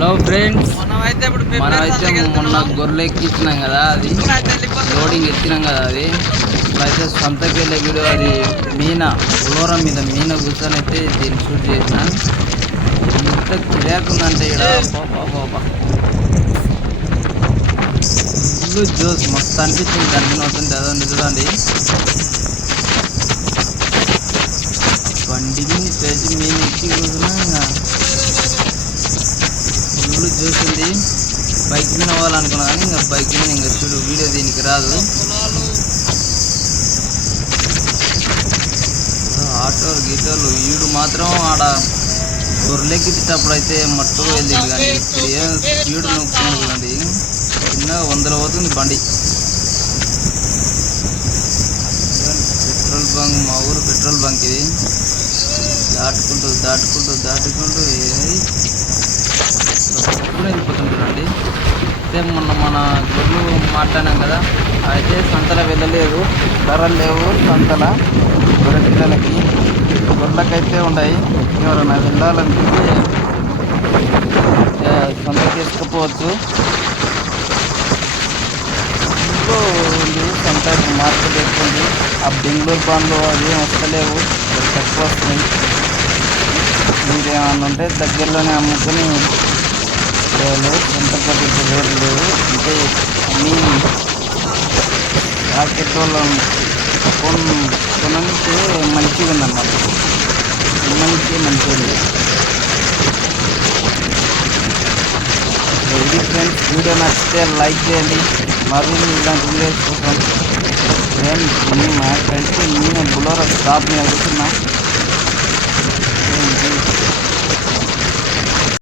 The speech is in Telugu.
హలో ఫ్రెండ్స్, మనమైతే మొన్న గొర్రెలు ఎక్కించినాం కదా, అది లోడింగ్ ఎత్తినాం కదా. అది ఇప్పుడైతే సొంతకి వెళ్ళే వీడియో. అది పులోరం మీద మీన కూర్చొని అయితే దీన్ని షూట్ చేసిన. ఎంత కిరాకుందంటే ఇక్కడ ఫుల్ జ్యూస్ మస్తు అనిపించింది. దానికి అవుతుంది అదండి, చూడండి బండి మీద పేసి మీన ఎక్కి కూర్చున్నా. ఇంకా ఫుల్ జ్యూస్ ఉంది. బైక్ మీద పోవాలనుకున్నా కానీ ఇంకా బైక్ మీద ఇంకా చూడు వీడియో దీనికి రాదు. ఆటోలు గీటోలు ఈడు మాత్రం ఆడ గొర్రెలెక్కించేటప్పుడు అయితే మట్టుకు వెళ్ళింది. కానీ ఇప్పుడు ఏం స్పీడ్ నొక్కుంది, చిన్నగా 100 పోతుంది బండి. పెట్రోల్ బంక్, మా ఊరు పెట్రోల్ బంక్ ఇది. దాటుకుంటూ వెళ్ళిపోతుంటారండి. అయితే మన గొర్రెలు మాట్లాడినాం కదా, అయితే సంతలో వెళ్ళలేదు, ధరలు లేవు సంతల. గొర్రె పిల్లలకి గొర్రెలకైతే ఉన్నాయి. ఎవరైనా వెళ్ళాలనుకుంటే సంత తీసుకుపోవచ్చు. ఇంట్లో ఉంది సంత, మార్కెట్ ఎక్కుంది. ఆ బెంగళూరు బాండ్లు అవి వస్తలేవు, తక్కువ వస్తున్నాయి. మీరేమన్నా ఉంటే దగ్గరలోనే అమ్ముకొని సొంత పద్ధతి రేట్లు లేవు. అంటే అన్నీ మార్కెట్ వాళ్ళు కొననికే మంచిగా ఉందన్నమాట. మంచిగా ఉంది. ఇది ఫ్రెండ్స్, వీడియో నచ్చితే లైక్ చేయండి. మరిన్ని ఇలాంటి వీడియోస్ కోసం మా ఫ్రెండ్స్ నేను బులోరా స్టాప్ మీద కూర్చున్నా.